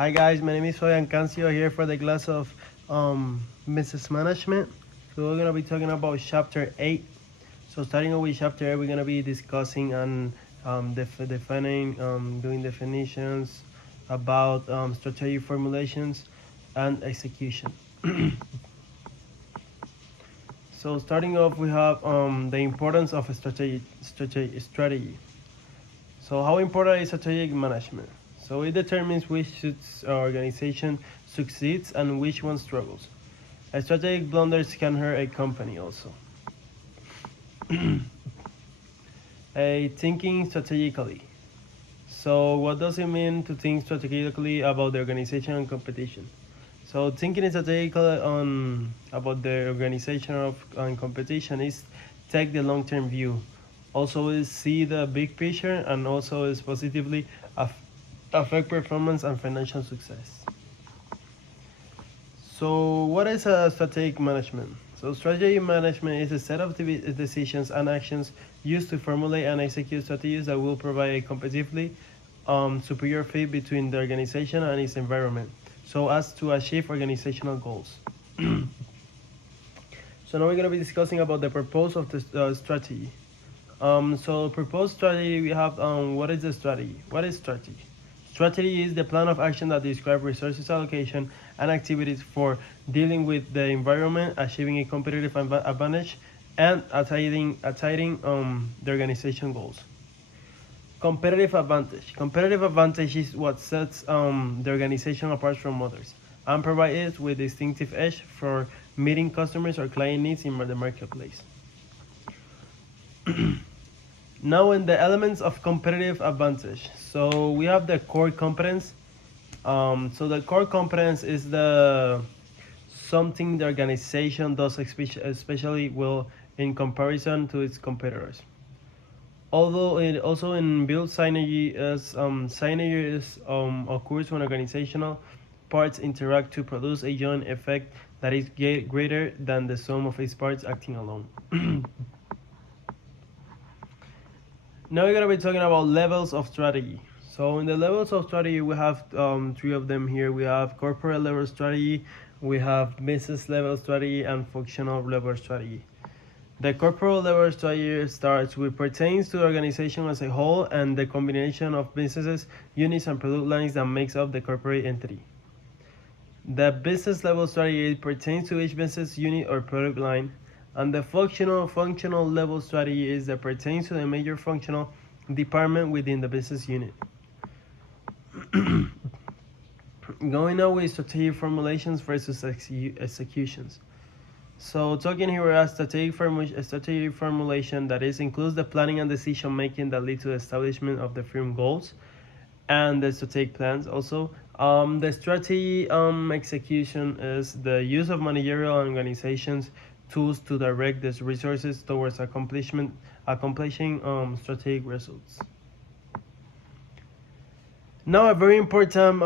Hi guys, my name is Fabian Cancio here for the class of business management. So we're gonna be talking about chapter 8. So starting off with chapter 8, we're gonna be discussing and defining, doing definitions about strategy formulations and execution. So starting off, we have the importance of a strategy. So how important is strategic management? So it determines which organization succeeds and which one struggles. A strategic blunders can hurt a company also. A thinking strategically. So what does it mean to think strategically about the organization and competition? So thinking strategically on about the organization of and competition is take the long-term view. Also is see the big picture and also is positively affect performance and financial success. So what is a strategic management? So strategy management is a set of decisions and actions used to formulate and execute strategies that will provide a competitively superior fit between the organization and its environment, so as to achieve organizational goals. So now we're going to be discussing about the purpose of the strategy. So proposed strategy, we have what is the strategy? What is strategy? Strategy is the plan of action that describes resources allocation and activities for dealing with the environment, achieving a competitive advantage, and attaining the organization goals. Competitive advantage. Competitive advantage is what sets the organization apart from others and provides it with distinctive edge for meeting customers or client needs in the marketplace. Now, in the elements of competitive advantage, so we have the core competence. So the core competence is the something the organization does especially well in comparison to its competitors. Although it also in build synergy as synergy is, occurs when organizational parts interact to produce a joint effect that is greater than the sum of its parts acting alone. Now we're gonna be talking about levels of strategy. So in the levels of strategy, we have three of them here. We have corporate level strategy, we have business level strategy, and functional level strategy. The corporate level strategy starts with pertains to the organization as a whole and the combination of businesses, units, and product lines that makes up the corporate entity. The business level strategy pertains to each business unit or product line, and the functional level strategy is that pertains to the major functional department within the business unit. Going on with strategic formulations versus executions. So talking here about strategic formulation that is includes the planning and decision making that lead to the establishment of the firm goals and the strategic plans also. The strategy execution is the use of managerial and organizations tools to direct these resources towards accomplishing strategic results. Now a very important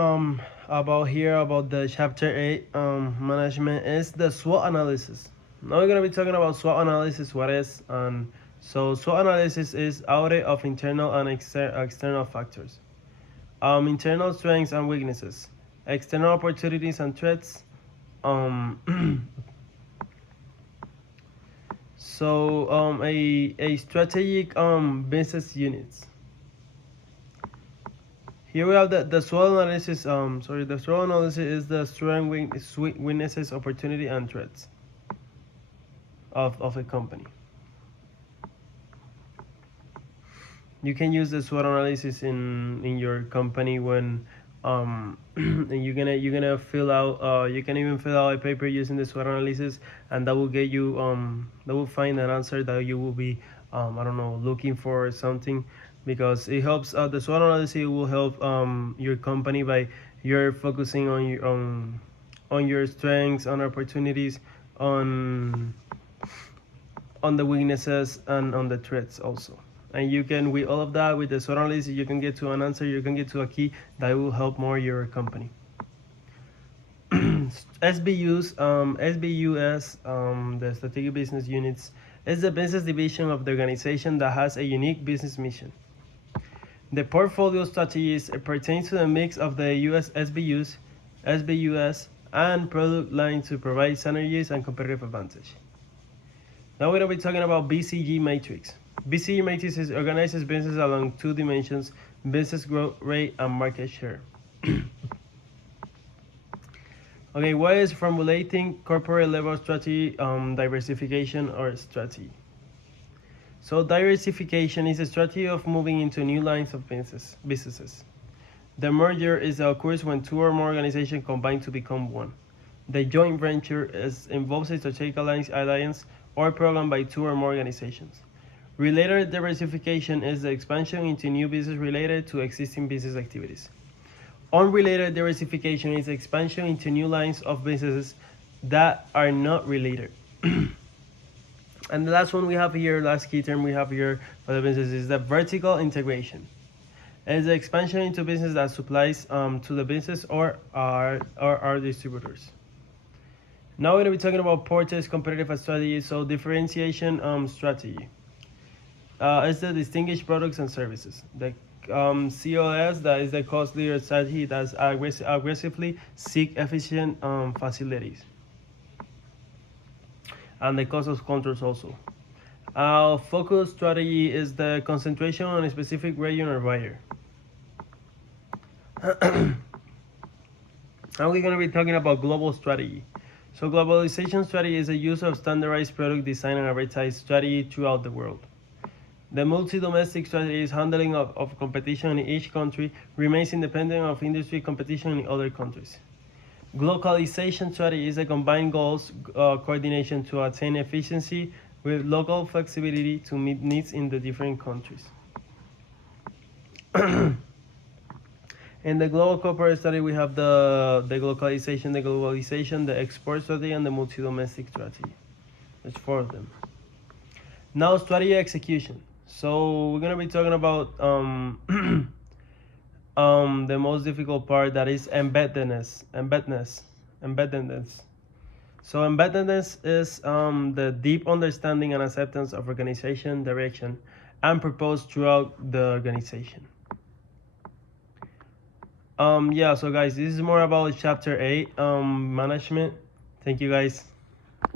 about the chapter 8 management is the SWOT analysis. Now we're gonna be talking about SWOT analysis. What is so SWOT analysis is audit of internal and external factors, internal strengths and weaknesses, external opportunities and threats. A strategic business units. Here we have the SWOT analysis. The SWOT analysis is the strengths, weaknesses, opportunity, and threats of a company. You can use the SWOT analysis in your company when and you're gonna fill out you can even fill out a paper using the SWOT analysis, and that will get you that will find an answer that you will be I don't know, looking for something, because it helps the SWOT analysis will help your company by you're focusing on your strengths, on opportunities, on the weaknesses, and on the threats also. And you can, with all of that, with the SWOT analysis, you can get to an answer, you can get to a key that will help more your company. SBUs, the strategic business units, is the business division of the organization that has a unique business mission. The portfolio strategies pertains to the mix of the US SBUs, SBUS, and product line to provide synergies and competitive advantage. Now we're going to be talking about BCG matrix. BCG matrix organizes business along two dimensions: business growth rate and market share. Okay, what is formulating corporate level strategy, diversification or strategy? So diversification is a strategy of moving into new lines of businesses. The merger occurs when two or more organizations combine to become one. The joint venture involves a strategic alliance or program by two or more organizations. Related diversification is the expansion into new business related to existing business activities. Unrelated diversification is expansion into new lines of businesses that are not related. And the last one we have here, last key term we have here for the business is the vertical integration. It is the expansion into business that supplies to the business or our distributors. Now we're going to be talking about Porter's competitive strategy. So differentiation strategy is the distinguished products and services. The COS, that is the cost leader strategy that aggressively seek efficient facilities. And the cost of controls also. Focus strategy is the concentration on a specific region or buyer. Now we're going to be talking about global strategy. So globalization strategy is a use of standardized product design and advertising strategy throughout the world. The multi-domestic strategy is handling of competition in each country, remains independent of industry competition in other countries. Globalization strategy is a combined goals coordination to attain efficiency with local flexibility to meet needs in the different countries. In the global corporate strategy, we have the globalization, the export strategy, and the multi-domestic strategy. There's 4 of them. Now, strategy execution. So we're gonna be talking about the most difficult part, that is embeddedness. So embeddedness is the deep understanding and acceptance of organization, direction, and purpose throughout the organization. Yeah, so guys, this is more about chapter 8, management. Thank you guys.